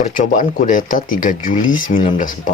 Percobaan kudeta 3 Juli 1946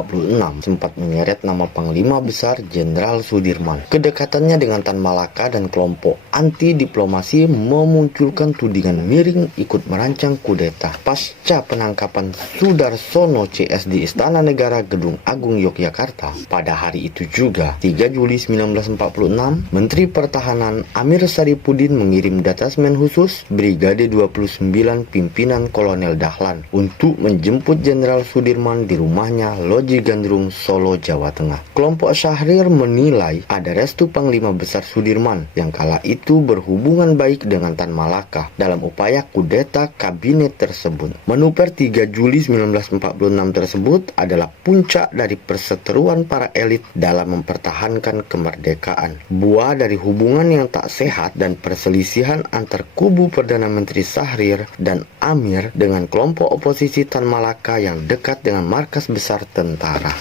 sempat menyeret nama Panglima Besar Jenderal Sudirman. Kedekatannya dengan Tan Malaka dan kelompok anti-diplomasi memunculkan tudingan miring ikut merancang kudeta. Pasca penangkapan Sudarsono CS di Istana Negara Gedung Agung Yogyakarta, pada hari itu juga, 3 Juli 1946, Menteri Pertahanan Amir Saripudin mengirim detasmen khusus Brigade 29 pimpinan Kolonel Dahlan untuk menjemput Jenderal Sudirman di rumahnya Loji Gandrung, Solo, Jawa Tengah. Kelompok Syahrir menilai ada restu Panglima Besar Sudirman yang kala itu berhubungan baik dengan Tan Malaka dalam upaya kudeta kabinet tersebut. Manuver 3 Juli 1946 tersebut adalah puncak dari perseteruan para elit dalam mempertahankan kemerdekaan. Buah dari hubungan yang tak sehat dan perselisihan antar kubu Perdana Menteri Syahrir dan Amir dengan kelompok oposisi Tan Malaka yang dekat dengan markas besar tentara.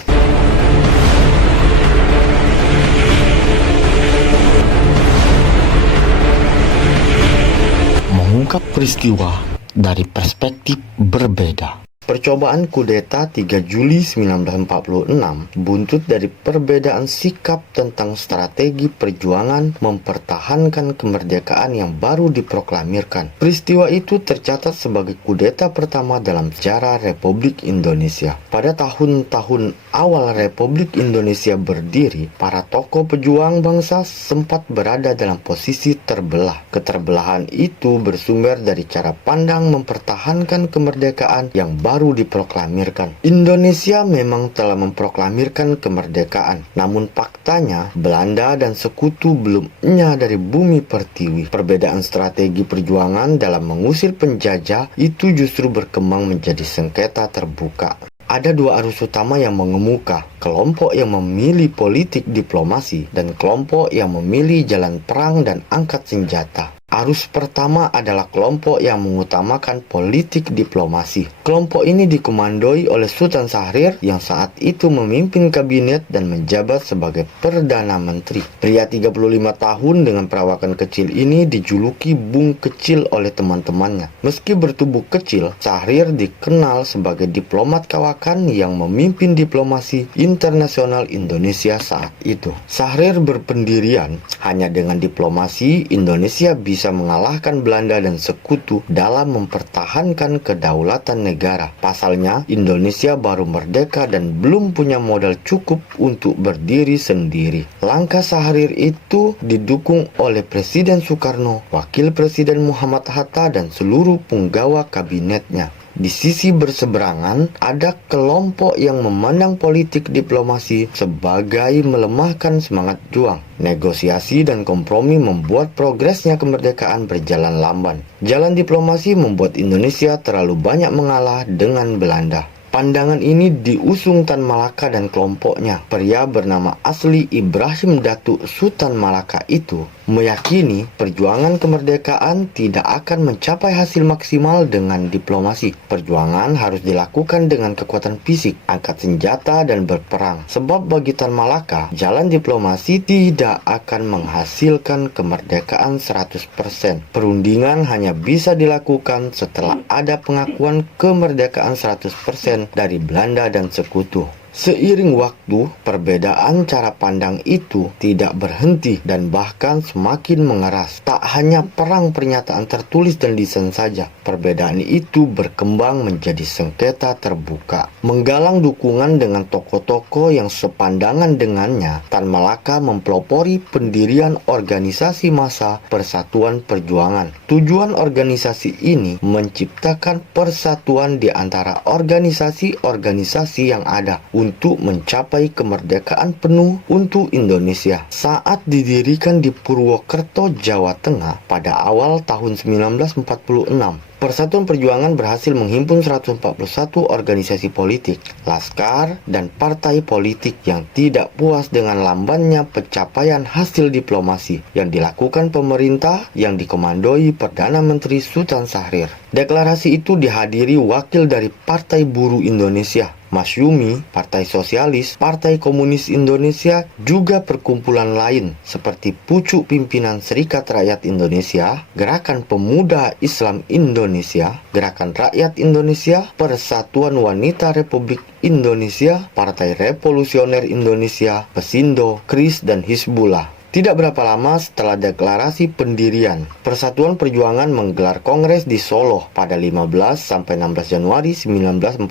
Mengungkap peristiwa dari perspektif berbeda. Percobaan kudeta 3 Juli 1946 buntut dari perbedaan sikap tentang strategi perjuangan mempertahankan kemerdekaan yang baru diproklamirkan. Peristiwa itu tercatat sebagai kudeta pertama dalam sejarah Republik Indonesia. Pada tahun-tahun awal Republik Indonesia berdiri, para tokoh pejuang bangsa sempat berada dalam posisi terbelah. Keterbelahan itu bersumber dari cara pandang mempertahankan kemerdekaan yang baru diproklamirkan. Indonesia memang telah memproklamirkan kemerdekaan, namun faktanya Belanda dan sekutu belum enyah dari bumi pertiwi. Perbedaan strategi perjuangan dalam mengusir penjajah itu justru berkembang menjadi sengketa terbuka. Ada dua arus utama yang mengemuka, kelompok yang memilih politik diplomasi dan kelompok yang memilih jalan perang dan angkat senjata. Arus pertama adalah kelompok yang mengutamakan politik diplomasi. Kelompok ini dikomandoi oleh Sultan Syahrir yang saat itu memimpin kabinet dan menjabat sebagai Perdana Menteri. Pria 35 tahun dengan perawakan kecil ini dijuluki Bung Kecil oleh teman-temannya. Meski bertubuh kecil, Syahrir dikenal sebagai diplomat kawakan yang memimpin diplomasi internasional Indonesia saat itu. Syahrir berpendirian, hanya dengan diplomasi Indonesia bisa mengalahkan Belanda dan sekutu dalam mempertahankan kedaulatan negara. Pasalnya, Indonesia baru merdeka dan belum punya modal cukup untuk berdiri sendiri. Langkah Syahrir itu didukung oleh Presiden Soekarno, Wakil Presiden Muhammad Hatta, dan seluruh punggawa kabinetnya. Di sisi berseberangan, ada kelompok yang memandang politik diplomasi sebagai melemahkan semangat juang. Negosiasi dan kompromi membuat progresnya kemerdekaan berjalan lamban. Jalan diplomasi membuat Indonesia terlalu banyak mengalah dengan Belanda. Pandangan ini diusung Tan Malaka dan kelompoknya. Pria bernama asli Ibrahim Datuk Sultan Malaka itu meyakini perjuangan kemerdekaan tidak akan mencapai hasil maksimal dengan diplomasi. Perjuangan harus dilakukan dengan kekuatan fisik, angkat senjata, dan berperang. Sebab bagi Tan Malaka, jalan diplomasi tidak akan menghasilkan kemerdekaan 100%. Perundingan hanya bisa dilakukan setelah ada pengakuan kemerdekaan 100% dari Belanda dan sekutu. Seiring waktu, perbedaan cara pandang itu tidak berhenti dan bahkan semakin mengeras. Tak hanya perang pernyataan tertulis dan lisan saja, perbedaan itu berkembang menjadi sengketa terbuka. Menggalang dukungan dengan tokoh-tokoh yang sepandangan dengannya, Tan Malaka mempelopori pendirian organisasi massa Persatuan Perjuangan. Tujuan organisasi ini menciptakan persatuan di antara organisasi-organisasi yang ada untuk mencapai kemerdekaan penuh untuk Indonesia. Saat didirikan di Purwokerto, Jawa Tengah pada awal tahun 1946, Persatuan Perjuangan berhasil menghimpun 141 organisasi politik, laskar, dan partai politik yang tidak puas dengan lambannya pencapaian hasil diplomasi yang dilakukan pemerintah yang dikomandoi Perdana Menteri Sultan Syahrir. Deklarasi itu dihadiri wakil dari Partai Buruh Indonesia, Masyumi, Partai Sosialis, Partai Komunis Indonesia, juga perkumpulan lain seperti Pucuk Pimpinan Serikat Rakyat Indonesia, Gerakan Pemuda Islam Indonesia, Gerakan Rakyat Indonesia, Persatuan Wanita Republik Indonesia, Partai Revolusioner Indonesia, Pesindo, KRIS, dan Hizbullah. Tidak berapa lama setelah deklarasi pendirian, Persatuan Perjuangan menggelar kongres di Solo pada 15-16 Januari 1946.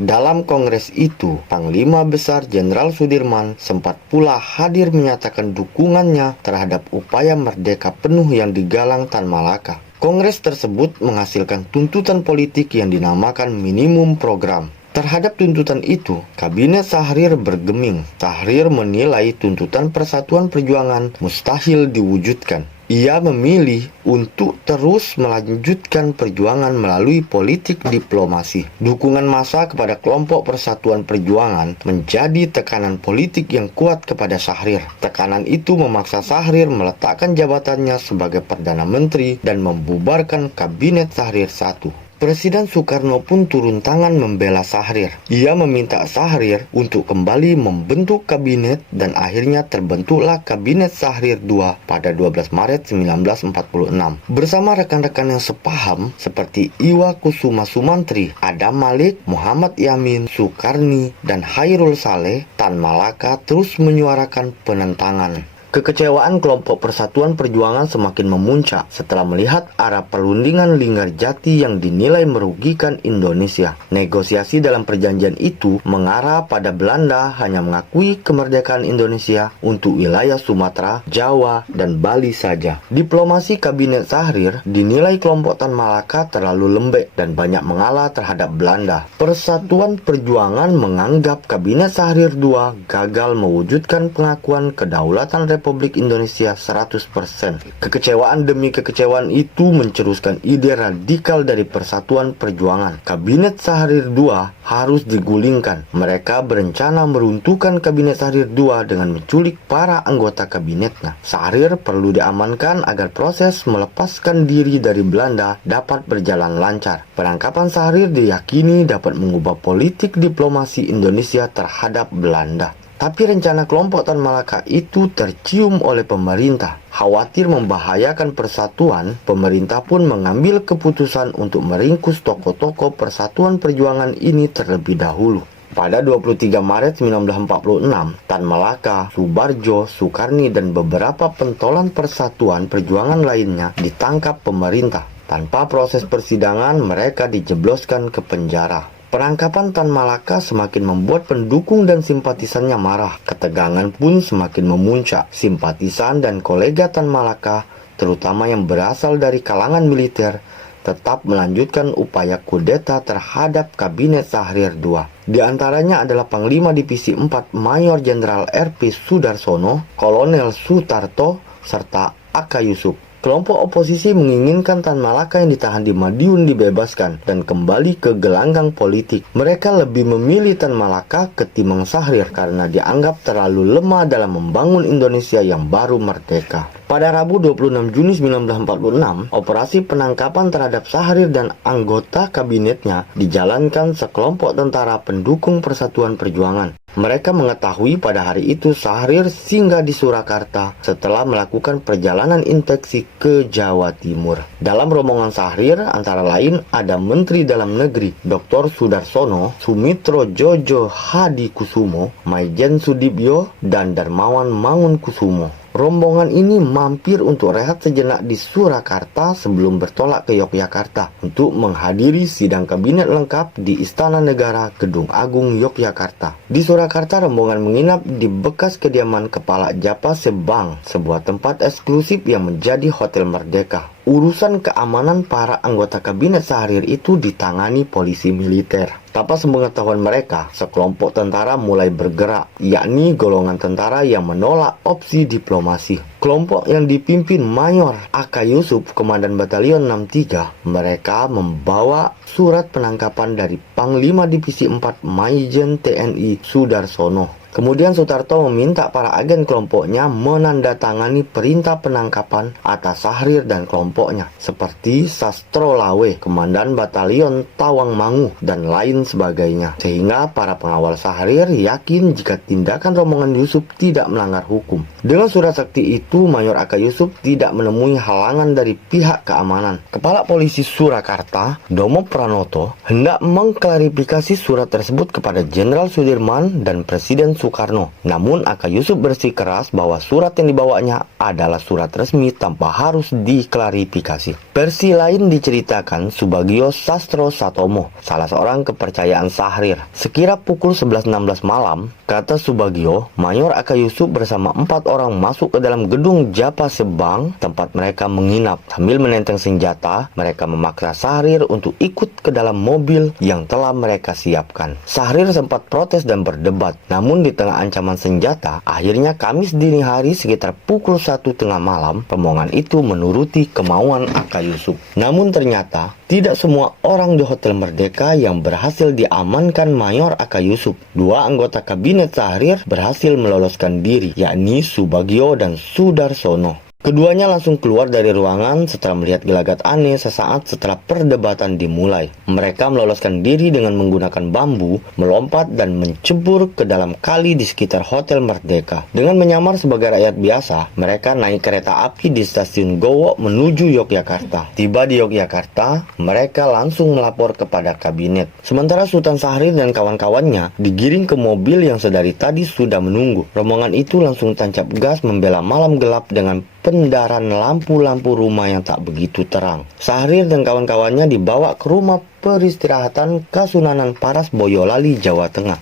Dalam kongres itu, Panglima Besar Jenderal Sudirman sempat pula hadir menyatakan dukungannya terhadap upaya merdeka penuh yang digalang Tan Malaka. Kongres tersebut menghasilkan tuntutan politik yang dinamakan minimum program. Terhadap tuntutan itu, Kabinet Syahrir bergeming. Syahrir menilai tuntutan Persatuan Perjuangan mustahil diwujudkan. Ia memilih untuk terus melanjutkan perjuangan melalui politik diplomasi. Dukungan massa kepada kelompok Persatuan Perjuangan menjadi tekanan politik yang kuat kepada Syahrir. Tekanan itu memaksa Syahrir meletakkan jabatannya sebagai Perdana Menteri dan membubarkan Kabinet Syahrir I. Presiden Soekarno pun turun tangan membela Syahrir. Ia meminta Syahrir untuk kembali membentuk kabinet dan akhirnya terbentuklah Kabinet Syahrir II pada 12 Maret 1946. Bersama rekan-rekan yang sepaham seperti Iwa Kusuma Sumantri, Adam Malik, Muhammad Yamin, Sukarni, dan Hairul Saleh, Tan Malaka terus menyuarakan penentangan. Kekecewaan kelompok Persatuan Perjuangan semakin memuncak setelah melihat arah perundingan Linggarjati yang dinilai merugikan Indonesia. Negosiasi dalam perjanjian itu mengarah pada Belanda hanya mengakui kemerdekaan Indonesia untuk wilayah Sumatera, Jawa, dan Bali saja. Diplomasi Kabinet Syahrir dinilai kelompok Tan Malaka terlalu lembek dan banyak mengalah terhadap Belanda. Persatuan Perjuangan menganggap Kabinet Syahrir II gagal mewujudkan pengakuan kedaulatan Republik Indonesia 100%. Kekecewaan demi kekecewaan itu menceruskan ide radikal dari Persatuan Perjuangan. Kabinet Syahrir II harus digulingkan. Mereka berencana meruntuhkan Kabinet Syahrir II dengan menculik para anggota kabinetnya. Syahrir perlu diamankan agar proses melepaskan diri dari Belanda dapat berjalan lancar. Penangkapan Syahrir diyakini dapat mengubah politik diplomasi Indonesia terhadap Belanda. Tapi rencana kelompok Tan Malaka itu tercium oleh pemerintah. Khawatir membahayakan persatuan, pemerintah pun mengambil keputusan untuk meringkus tokoh-tokoh Persatuan Perjuangan ini terlebih dahulu. Pada 23 Maret 1946, Tan Malaka, Subarjo, Sukarni, dan beberapa pentolan Persatuan Perjuangan lainnya ditangkap pemerintah. Tanpa proses persidangan, mereka dijebloskan ke penjara. Penangkapan Tan Malaka semakin membuat pendukung dan simpatisannya marah. Ketegangan pun semakin memuncak. Simpatisan dan kolega Tan Malaka, terutama yang berasal dari kalangan militer, tetap melanjutkan upaya kudeta terhadap Kabinet Syahrir II. Di antaranya adalah Panglima Divisi 4 Mayor Jenderal R.P. Sudarsono, Kolonel Sutarto, serta Aka Yusuf. Kelompok oposisi menginginkan Tan Malaka yang ditahan di Madiun dibebaskan dan kembali ke gelanggang politik. Mereka lebih memilih Tan Malaka ketimbang Syahrir karena dianggap terlalu lemah dalam membangun Indonesia yang baru merdeka. Pada Rabu 26 Juni 1946, operasi penangkapan terhadap Syahrir dan anggota kabinetnya dijalankan sekelompok tentara pendukung Persatuan Perjuangan. Mereka mengetahui pada hari itu Syahrir singgah di Surakarta setelah melakukan perjalanan inspeksi ke Jawa Timur. Dalam rombongan Syahrir antara lain ada Menteri Dalam Negeri Dr. Sudarsono, Sumitro Jojo Hadikusumo, Maijen Sudibyo, dan Darmawan Mangunkusumo. Rombongan ini mampir untuk rehat sejenak di Surakarta sebelum bertolak ke Yogyakarta untuk menghadiri sidang kabinet lengkap di Istana Negara Gedung Agung Yogyakarta. Di Surakarta, rombongan menginap di bekas kediaman Kepala Japase Bank, sebuah tempat eksklusif yang menjadi Hotel Merdeka. Urusan keamanan para anggota kabinet Syahrir itu ditangani polisi militer. Tanpa sepengetahuan mereka, sekelompok tentara mulai bergerak, yakni golongan tentara yang menolak opsi diplomasi. Kelompok yang dipimpin Mayor Aka Yusuf, Komandan Batalion 63, mereka membawa surat penangkapan dari Panglima Divisi 4 Maijen TNI Sudarsono. Kemudian Sutarto meminta para agen kelompoknya menandatangani perintah penangkapan atas Sahrir dan kelompoknya, seperti Sastro Lawe, Komandan Batalion Tawangmangu, dan lain sebagainya. Sehingga para pengawal Sahrir yakin jika tindakan rombongan Yusuf tidak melanggar hukum. Dengan surat sakti itu, Mayor Aka Yusuf tidak menemui halangan dari pihak keamanan. Kepala Polisi Surakarta, Domo Pranoto, hendak mengklarifikasi surat tersebut kepada Jenderal Sudirman dan Presiden Soekarno. Namun Aka Yusuf bersikeras bahwa surat yang dibawanya adalah surat resmi tanpa harus diklarifikasi. Versi lain diceritakan Subagio Sastro Satomo, salah seorang kepercayaan Sahrir. Sekira pukul 11.16 malam, kata Subagio, Mayor Aka Yusuf bersama 4 orang masuk ke dalam gedung Japa Sebang, tempat mereka menginap. Sambil menenteng senjata, mereka memaksa Sahrir untuk ikut ke dalam mobil yang telah mereka siapkan. Sahrir sempat protes dan berdebat, namun di tengah ancaman senjata, akhirnya Kamis dini hari sekitar pukul 1 tengah malam, pemohon itu menuruti kemauan Aka Yusuf. Namun ternyata, tidak semua orang di Hotel Merdeka yang berhasil diamankan Mayor Aka Yusuf. 2 anggota kabinet Sahrir berhasil meloloskan diri, yakni Subagio dan Sudarsono. Keduanya langsung keluar dari ruangan setelah melihat gelagat aneh sesaat setelah perdebatan dimulai. Mereka meloloskan diri dengan menggunakan bambu, melompat dan mencebur ke dalam kali di sekitar Hotel Merdeka. Dengan menyamar sebagai rakyat biasa, mereka naik kereta api di stasiun Gowo menuju Yogyakarta. Tiba di Yogyakarta, mereka langsung melapor kepada kabinet. Sementara Sultan Sahrir dan kawan-kawannya digiring ke mobil yang sedari tadi sudah menunggu. Rombongan itu langsung tancap gas membela malam gelap dengan pendaran lampu-lampu rumah yang tak begitu terang. Sahrir dan kawan-kawannya dibawa ke rumah peristirahatan Kasunanan Paras Boyolali, Jawa Tengah.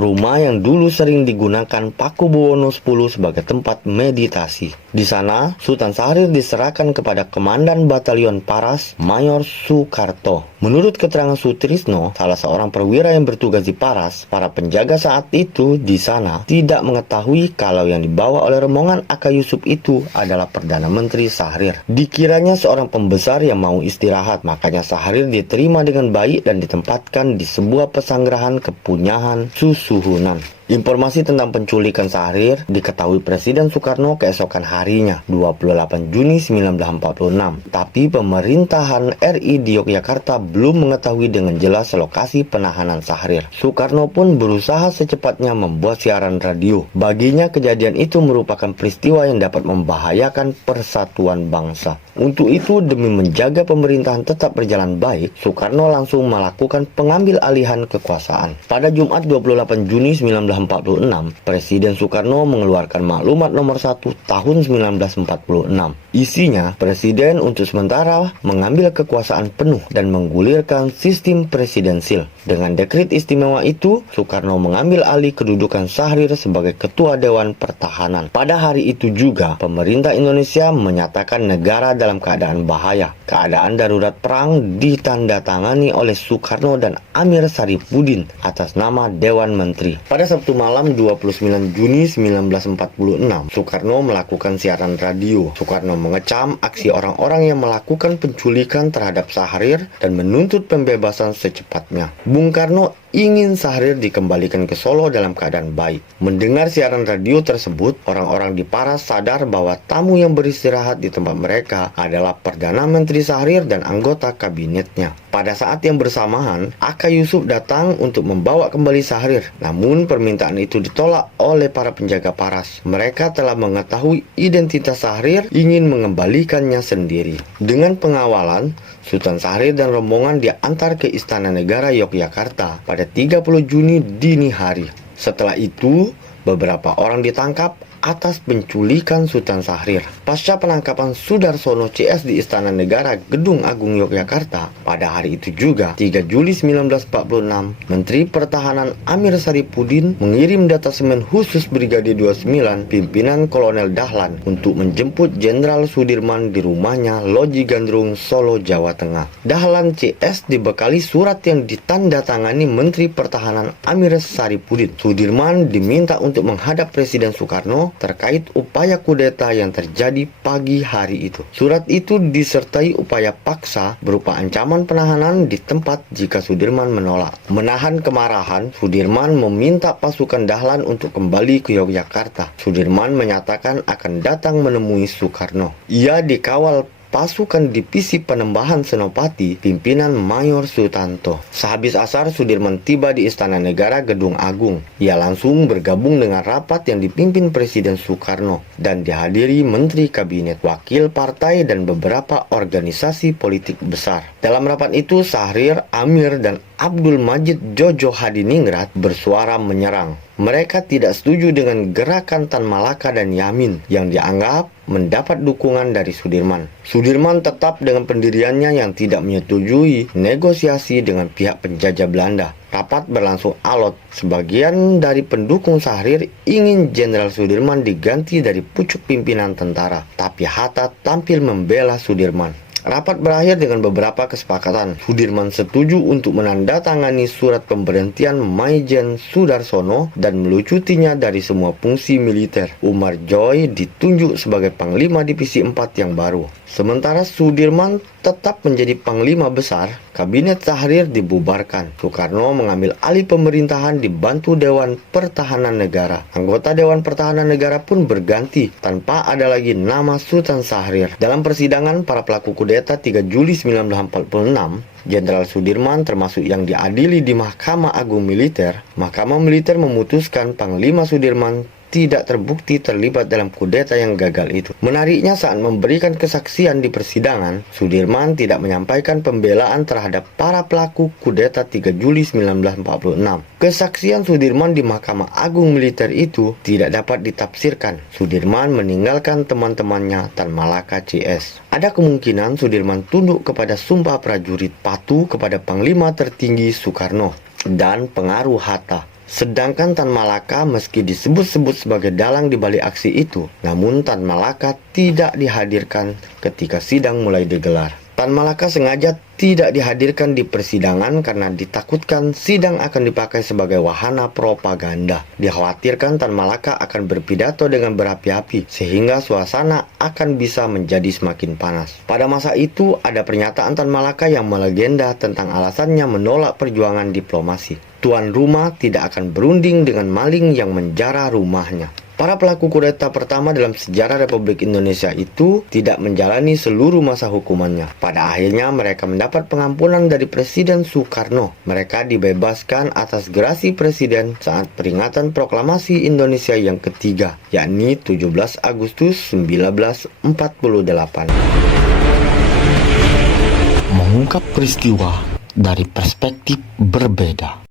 Rumah yang dulu sering digunakan Pakubuwono X sebagai tempat meditasi. Di sana, Sultan Sahrir diserahkan kepada Komandan Batalion Paras, Mayor Sukarto. Menurut keterangan Sutrisno, salah seorang perwira yang bertugas di Paras, para penjaga saat itu di sana tidak mengetahui kalau yang dibawa oleh rombongan Aka Yusuf itu adalah Perdana Menteri Sahrir. Dikiranya seorang pembesar yang mau istirahat, makanya Sahrir diterima dengan baik dan ditempatkan di sebuah pesanggerahan kepunyahan Susuhunan. Informasi tentang penculikan Sahrir diketahui Presiden Soekarno keesokan harinya, 28 Juni 1946. Tapi pemerintahan RI di Yogyakarta belum mengetahui dengan jelas lokasi penahanan Sahrir. Soekarno pun berusaha secepatnya membuat siaran radio. Baginya kejadian itu merupakan peristiwa yang dapat membahayakan persatuan bangsa. Untuk itu, demi menjaga pemerintahan tetap berjalan baik, Soekarno langsung melakukan pengambil alihan kekuasaan. Pada Jumat 28 Juni 1946, Presiden Soekarno mengeluarkan maklumat nomor 1 tahun 1946. Isinya, Presiden untuk sementara mengambil kekuasaan penuh dan menggulirkan sistem presidensil. Dengan dekret istimewa itu, Soekarno mengambil alih kedudukan Sahrir sebagai Ketua Dewan Pertahanan. Pada hari itu juga, pemerintah Indonesia menyatakan negara dalam keadaan bahaya. Keadaan darurat perang ditandatangani oleh Soekarno dan Amir Saripudin atas nama Dewan Menteri. Pada Sabtu malam 29 Juni 1946, Soekarno melakukan siaran radio. Soekarno mengecam aksi orang-orang yang melakukan penculikan terhadap Sahrir dan menuntut pembebasan secepatnya. Bung Karno ingin Sahrir dikembalikan ke Solo dalam keadaan baik. Mendengar siaran radio tersebut, orang-orang di Paras sadar bahwa tamu yang beristirahat di tempat mereka adalah Perdana Menteri Sahrir dan anggota kabinetnya. Pada saat yang bersamaan, Aka Yusuf datang untuk membawa kembali Sahrir. Namun permintaan itu ditolak oleh para penjaga Paras. Mereka telah mengetahui identitas Sahrir, ingin mengembalikannya sendiri. Dengan pengawalan, Sultan Sahrir dan rombongan diantar ke Istana Negara Yogyakarta pada 30 Juni dini hari. Setelah itu, beberapa orang ditangkap atas penculikan Sultan Sahrir. Pasca penangkapan Sudarsono CS di Istana Negara Gedung Agung Yogyakarta, pada hari itu juga, 3 Juli 1946, Menteri Pertahanan Amir Saripudin mengirim detasemen khusus Brigade 29 pimpinan Kolonel Dahlan untuk menjemput Jenderal Sudirman di rumahnya Loji Gandrung, Solo, Jawa Tengah. Dahlan CS dibekali surat yang ditandatangani Menteri Pertahanan Amir Saripudin. Sudirman diminta untuk menghadap Presiden Soekarno Soekarno terkait upaya kudeta yang terjadi pagi hari itu. Surat itu disertai upaya paksa berupa ancaman penahanan di tempat jika Sudirman menolak. Menahan kemarahan, Sudirman meminta pasukan Dahlan untuk kembali ke Yogyakarta. Sudirman menyatakan akan datang menemui Soekarno. Ia dikawal pasukan divisi penembahan Senopati pimpinan Mayor Sutanto. Sehabis asar, Sudirman tiba di Istana Negara Gedung Agung. Ia langsung bergabung dengan rapat yang dipimpin Presiden Soekarno dan dihadiri Menteri Kabinet, wakil partai, dan beberapa organisasi politik besar. Dalam rapat itu, Syahrir, Amir, dan Abdul Majid Jojo Hadiningrat bersuara menyerang. Mereka tidak setuju dengan gerakan Tan Malaka dan Yamin yang dianggap mendapat dukungan dari Sudirman. Sudirman tetap dengan pendiriannya yang tidak menyetujui negosiasi dengan pihak penjajah Belanda. Rapat berlangsung alot. Sebagian dari pendukung Syahrir ingin Jenderal Sudirman diganti dari pucuk pimpinan tentara, tapi Hatta tampil membela Sudirman. Rapat berakhir dengan beberapa kesepakatan. Sudirman setuju untuk menandatangani surat pemberhentian Maijen Sudarsono dan melucutinya dari semua fungsi militer. Umar Joy ditunjuk sebagai Panglima Divisi 4 yang baru. Sementara Sudirman tetap menjadi Panglima Besar, Kabinet Syahrir dibubarkan. Soekarno mengambil alih pemerintahan dibantu Dewan Pertahanan Negara. Anggota Dewan Pertahanan Negara pun berganti tanpa ada lagi nama Sultan Syahrir. Dalam persidangan para pelaku kudeta 3 Juli 1946, Jenderal Sudirman termasuk yang diadili di Mahkamah Agung Militer. Mahkamah Militer memutuskan Panglima Sudirman tidak terbukti terlibat dalam kudeta yang gagal itu. Menariknya, saat memberikan kesaksian di persidangan, Sudirman tidak menyampaikan pembelaan terhadap para pelaku kudeta 3 Juli 1946. Kesaksian Sudirman di Mahkamah Agung Militer itu tidak dapat ditafsirkan. Sudirman meninggalkan teman-temannya Tan Malaka CS. Ada kemungkinan Sudirman tunduk kepada sumpah prajurit, patuh kepada Panglima tertinggi Soekarno, dan pengaruh Hatta. Sedangkan Tan Malaka meski disebut-sebut sebagai dalang di balik aksi itu, namun Tan Malaka tidak dihadirkan ketika sidang mulai digelar. Tan Malaka sengaja tidak dihadirkan di persidangan karena ditakutkan sidang akan dipakai sebagai wahana propaganda. Dikhawatirkan Tan Malaka akan berpidato dengan berapi-api sehingga suasana akan bisa menjadi semakin panas. Pada masa itu ada pernyataan Tan Malaka yang melegenda tentang alasannya menolak perjuangan diplomasi. Tuan rumah tidak akan berunding dengan maling yang menjara rumahnya. Para pelaku kudeta pertama dalam sejarah Republik Indonesia itu tidak menjalani seluruh masa hukumannya. Pada akhirnya mereka mendapat pengampunan dari Presiden Soekarno. Mereka dibebaskan atas gerasi Presiden saat peringatan Proklamasi Indonesia yang ketiga, yakni 17 Agustus 1948. Mengungkap peristiwa dari perspektif berbeda.